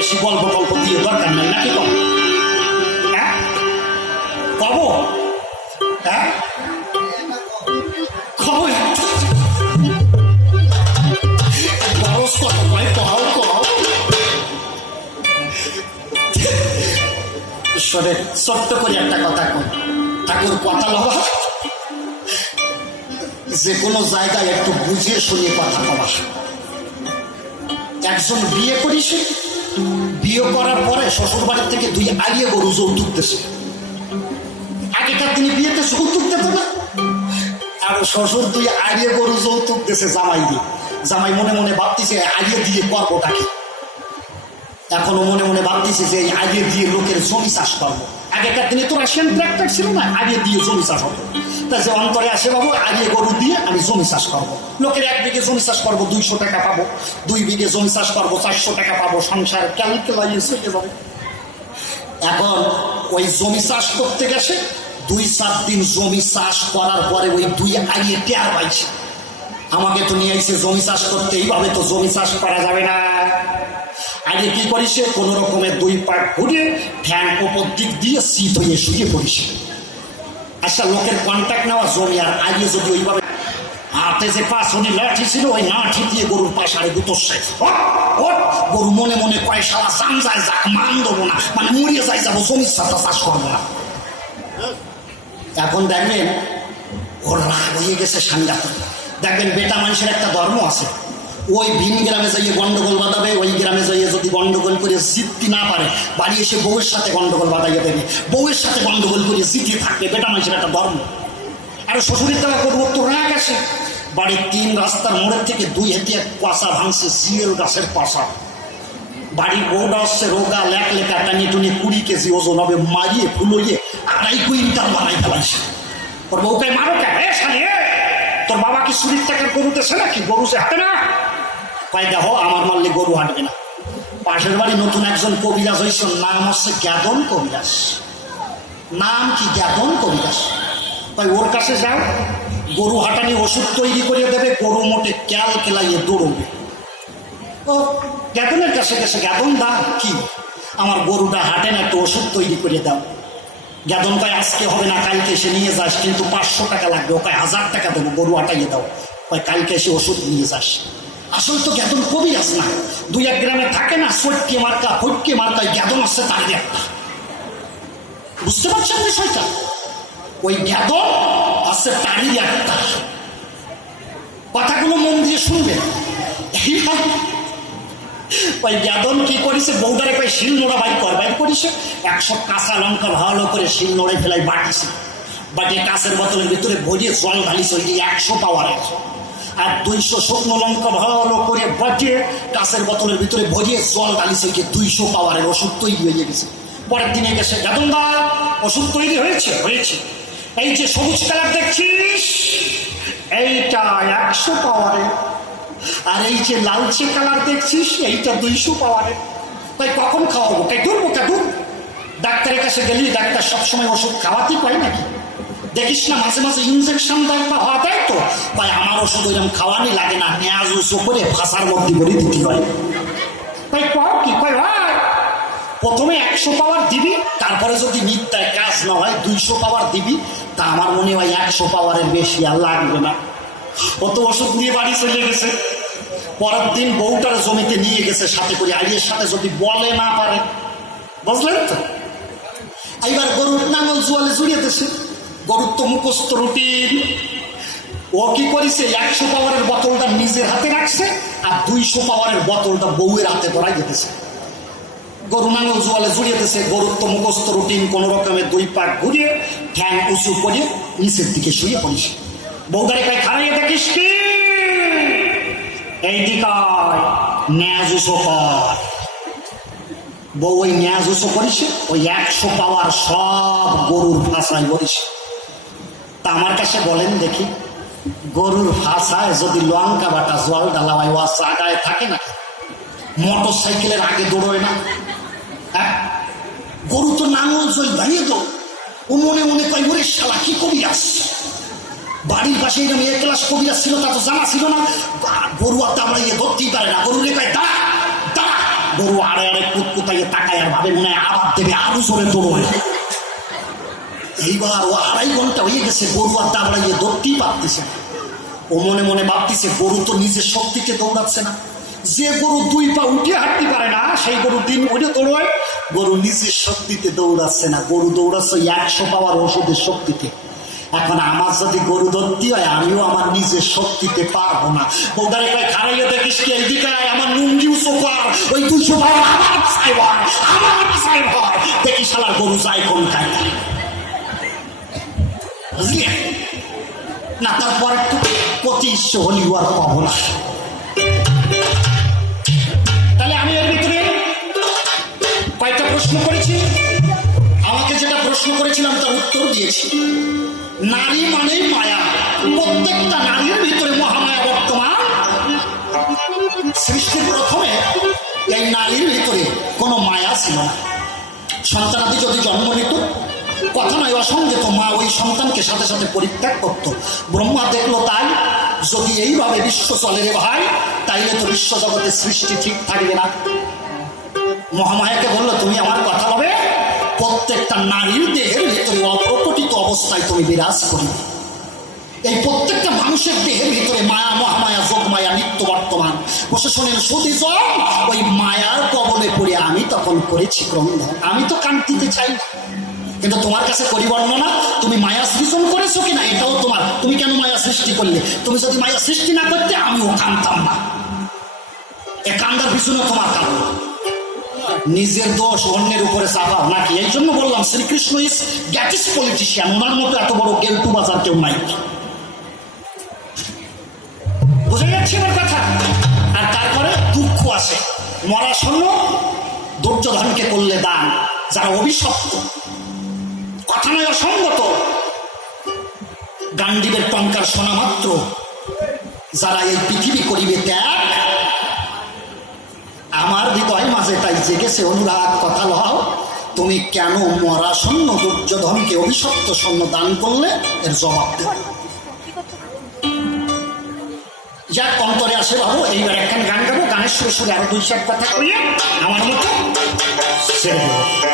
বেশি গল্প গল্প দিয়ে দরকার নেই নাকি কব? হ্যাঁ কব? হ্যাঁ খবর বরস কত ভাই কও কও। ঈশ্বরের সত্য করে একটা কথা কই, ঠাকুর কথা লবা যে কোনো জায়গায় একটু বুঝিয়ে শুনিয়ে কথা কবা। একজন বিয়ে করিস, বিয়ে করার পরে শ্বশুর বাড়ির থেকে 2 আড়িয়ে গরু যৌতুক দিয়েছে। আগেকার দিনে বিয়েতে যৌতুক দিত না, আর শ্বশুর 2 আড়িয়ে গরু যৌতুক দিয়েছে জামাই দিয়ে। জামাই মনে মনে ভাবতেছে আড়িয়ে দিয়ে করবোটাকে, এখনো মনে মনে ভাবতেছে যে এই আড়িয়ে দিয়ে লোকের জমি চাষ করবো। আগেকার দিনে তো রাশিয়ান ট্রাক্টর ছিল না, আড়িয়ে দিয়ে জমি চাষ হতো। তা যে অন্তরে আসে বাবু আড়িয়ে গরু দিয়ে আমি জমি চাষ করবো, লোকের 1 বিঘে জমি চাষ করবো 200 টাকা পাবো, 2 বিঘে জমি চাষ করবো 400 টাকা পাবো, সংসার ক্যালকুলাইয়ে চলে যাবে। এখন ওই জমি চাষ করতে গেছে, 2-4 দিন জমি চাষ করার পরে ওই 2 আড়িয়ে টের পাইছে আমাকে তো নিয়ে আইছে জমি চাষ করতে, এইভাবে তো জমি চাষ করা যাবে না। আগে কি করিছে, কোন রকমের 2 পাক ঘুরে ফ্যান উপর দিক দিয়ে শীত হয়ে শুয়ে পড়িছে। আচ্ছা লোকের কন্ট্যাক্ট নেওয়া জমি, আর আগে যদি ওইভাবে হাতে যে পাঁচনি লাঠি ছিল ওই লাঠি দিয়ে গরুর পাশারে গুতোচ্ছে, গরু মনে মনে কয় শালা জান যায় যাক মান দেবো না, মানে মরিয়ে যাই যাবো, জমির সাথে চাষ করবো না। এখন দেখবেন ওর রাগ হয়ে গেছে সাংঘাতিক। দেখবেন বেটা মানুষের একটা ধর্ম আছে, ওই ভিন গ্রামে যাইয়ে গন্ডগোল বাঁধাবে, ওই গ্রামে যাইয়ে যদি গন্ডগোল করে জিততে না পারে বাড়ি এসে বউয়ের সাথে গন্ডগোল বাঁধাইয়া দেবে, বউয়ের সাথে গন্ডগোল করে জিতে থাকবে। বেটা মানুষের একটা ধর্ম। আর শ্বশুরের দেওয়া করবো তো রাগ আসে। বাড়ির 3 রাস্তার মোড়ের থেকে 2 হেঁটে এক পাশা ভাঙছে, জিয়েল গাছের পাশা। বাড়ির বউটা হচ্ছে রোগা লেখ লেখা টানিয়ে টুনিয়ে 20 কেজি ওজন হবে, মারিয়ে ফুলইয়ে 2.5 কুইন্টাল বানাই ফেলাইছে। ওর বউকে মারো কে শালি, তোর বাবা কি চুরির টাকার গরুতেছে নাকি, গরু সে হাঁটে না? কয় দেখো আমার মারলে গরু হাঁটবে না। পাশের বাড়ি নতুন একজন কবিরাজ হয়েছে, নাম হচ্ছে জ্ঞাদন কবিরাজ। নাম কি জ্ঞাদন কবিরাজ? তাই ওর কাছে যাও, গরু হাঁটানি ওষুধ তৈরি করে দেবে, গরু মোটে ক্যাল কেলাইয়ে দৌড়বে। ও জ্ঞাদনের কাছে গেছে, জ্ঞাদন দাম কি, আমার গরুটা হাঁটে না, একটু ওষুধ তৈরি করে দাও। জ্ঞাদন কয় আজকে হবে না, কালকে এসে নিয়ে যাস, কিন্তু 500 টাকা লাগবে। ও কয় 1000 টাকা দেবো, গরু হাঁটাইয়ে দাও। কয় কালকে এসে ওষুধ নিয়ে যাস। আসলে তো জ্ঞাদন কবিরাজ না, 2-1 গ্রামে থাকে না ফটকে মার্কা, ফটকে মার্কায় জ্ঞাদন আসছে তার একটা। বুঝতে পারছেন বিষয়টা? ওই জ্ঞাদন আসছে তারই একটা। কথাগুলো মন দিয়ে শুনবেন। ওই জ্ঞাদন কি করেছে, বউটারে কয় শিল নোড়া বাইর করেছে, 100 কাঁচা লঙ্কা ভালো করে শিল নোড়াই ফেলাই বাটিছে, বাটিয়ে কাঁচের বোতলের ভিতরে ভরিয়ে জল ঢালিছে, ওই 100 পাওয়ারের। আর 200 শুকনো লঙ্কা ভালো করে বাটিয়ে কাঁচের বোতলের ভিতরে ভরিয়ে জল ঢালিছে, ওই 200 পাওয়ারের ওষুধ তৈরি হয়ে গেছে। পরের দিনে গেছে, জ্ঞাদন দা ওষুধ তৈরি হয়েছে? হয়েছে। এই যে সবুজ কালার দেখছিস এইটা 100 পাওয়ারের, আর এই যে লালচে কালার দেখছিস এইটা 200 পাওয়ারের। তাই কখন খাওয়াবো? তাই দূর বোকা দূর। ডাক্তারের কাছে গেলি ডাক্তার সবসময় ওষুধ খাওয়াতেই পায় নাকি? দেখিস না মাঝে মাঝে ইনজেকশন দেয় বা হওয়া দেয় তো। তাই আমার ওষুধ ওইরকম খাওয়ানি লাগে না, নেয়াজ উঁচু করে ভাষার মধ্যে ভরে দিতে হয়। তাই কয় কি কয় ভাই, প্রথমে 100 পাওয়ার দিবি, তারপরে যদি নিত্যায় কাজ না হয় 200 পাওয়ার দিবি। তা আমার মনে হয় 100 পাওয়ারের বেশি আর লাগবে না। অত ওষুধ নিয়ে বাড়ি চলে গেছে। পরের দিন বউটার জমিতে নিয়ে গেছে সাথে করে, আইয়ের সাথে যদি বলে না পারে, বুঝলেন তো? এইবার গরুর নাঙল জোয়ালে জুড়িয়ে দিয়েছে। গরুর তো মুখস্থ রুটিন। ও কি করেছে, 100 পাওয়ারের বোতলটা নিজের হাতে রাখছে, আর 200 পাওয়ারের বোতলটা বউয়ের হাতে ধরাই যেতেছে। গরু নাঙল জোয়ালে জুড়িয়ে দিয়েছে। গরুর তো মুখস্থ রুটিন, কোন রকমের 2 পাক ঘুরিয়ে ঠ্যাং উঁচু করে নিচের দিকে শুয়ে পড়েছে। বউদারে কয় খারাইয়ে দেখিস কি, এই দিকায় ন্যাজ উঁচু কর। বউ ওই ন্যাজ উঁচু করেছে, ওই 100 পাওয়ার সব গরুর ভাষায় বলেছে। তা আমার কাছে বলেন দেখি, গরুর ভাষায় যদি লঙ্কা বাটা জল ডালা হয়, ও জায়গায় থাকে না? মোটর সাইকেলের আগে দৌড়োয় না? হ্যাঁ, গরু তো নাঙল জল দাঁড়িয়ে তো, ও মনে মনে কয় ওরে শালা কি কবিরাজ। বাড়ির পাশে এরকম এক ক্লাস কবিরাজ ছিল, তা তো জানা ছিল না। গরু আর আমরা ইয়ে ধরতেই পারে না। গরু রে কয় দাঁড়া দাঁড়া, গরু আড়ে আড়ে কুতকুতাইয়ে তাকায় আর ভাবে মনে হয় আবার দেবে, আরো জোরে দৌড়ায়। এইবার ও 2.5 ঘন্টা হয়ে গেছে, গরু আর দাবড়াইয়ে দৌড়তেই পারতেছে না। ও মনে মনে ভাবতেছে গরু তো নিজের শক্তিতে দৌড়াচ্ছে না, যে গরু 2 পা উঠে হাঁটতে পারে না সেই গরু 3 ওইটা দৌড়ায়। গরু নিজের শক্তিতে দৌড়াচ্ছে না, গরু দৌড়াচ্ছে 100 পাওয়ার ওষুধের শক্তিতে। এখন আমার যদি গরু ধরতে হয় আমিও আমার নিজের শক্তিতে পারবো না। বৌদারে কয় খারাইয়া দেখিস কি এইদিকে আমার নুঙ্গিও চোপার, ওই 200 পাওয়ার আমার সাইবার, আমার সাইবার দেখি শালার গরু যায় কোন খায় বুঝলি না। তারপর একটু প্রতি ইস্য হলিও আর পাবো না। তাহলে আমি এর ভিতরে কয়েকটা প্রশ্ন করেছি, আমাকে যেটা প্রশ্ন করেছিলাম তার উত্তর দিয়েছি। নারী মানে মায়া, প্রত্যেকটা নারীর ভিতরে মহামায়া বর্তমান। সৃষ্টির প্রথমে এই নারীর ভিতরে কোনো মায়া ছিল না। সন্তানাদি যদি জন্ম নিত, কথা নয় অসংগত, মা ওই সন্তানকে সাথে সাথে পরিত্যাগ করত। ব্রহ্মা দেখলো তাই যদি এইভাবে বিশ্ব চলে রে ভাই, তাইলে তো বিশ্ব জগতের সৃষ্টি ঠিক থাকবে না। মহামায়াকে বললো তুমি আমার কথা হবে, প্রত্যেকটা নারীর দেহের ভিতরে অপ্রকটিত অবস্থায় তুমি বিরাজ করবে। এই প্রত্যেকটা মানুষের দেহের ভিতরে মায়া, মহামায়া, যোগমায়া নিত্য বর্তমান। প্রশাসনের সুদীজন ওই মায়ার কবলে পড়ে আমি তখন করেছি ক্রন্দন। আমি তো কান্তিতে চাই না, কিন্তু তোমার কাছে করি বর্ণনা। তুমি মায়া সৃজন করেছো কিনা এটাও তোমার, তুমি কেন মায়া সৃষ্টি করলে? তুমি যদি মায়া সৃষ্টি না করতে আমিও কান্দতাম না। এ কান্দার পিছনে তোমার কারণ, নিজের দোষ অন্যের উপরে চাপাও নাকি? এই জন্য বললাম শ্রীকৃষ্ণ ইজ গ্যাটিস পলিটিশিয়ান, ওনার মতো এত বড় গেলটু বাজার কেউ নাই। বুঝে যাচ্ছে আমার কথা? আর তারপরে দুঃখ আসে, মরাশূন্য দুর্যোধনকে করলে দান, যারা অভিশপ্ত, কথা নয় অসঙ্গত, গান্ডীবের টঙ্কার শোনা মাত্র যারা এই পৃথিবী করিবে ত্যাগ, আমার হৃদয় মাঝে তাই জেগেছে অনুরাগ। কথা লও, তুমি কেন মরাশূন্য দুর্যোধনকে অভিশপ্ত সৈন্য দান করলে? এর জবাব দেবে। যাক অন্তরে আসে বাবু, এইবার একখান গান গাবো, গানের সুরে সুরে আরো 2-4 কথা কইয়ে আমার মতো ছেড়ে দেবো।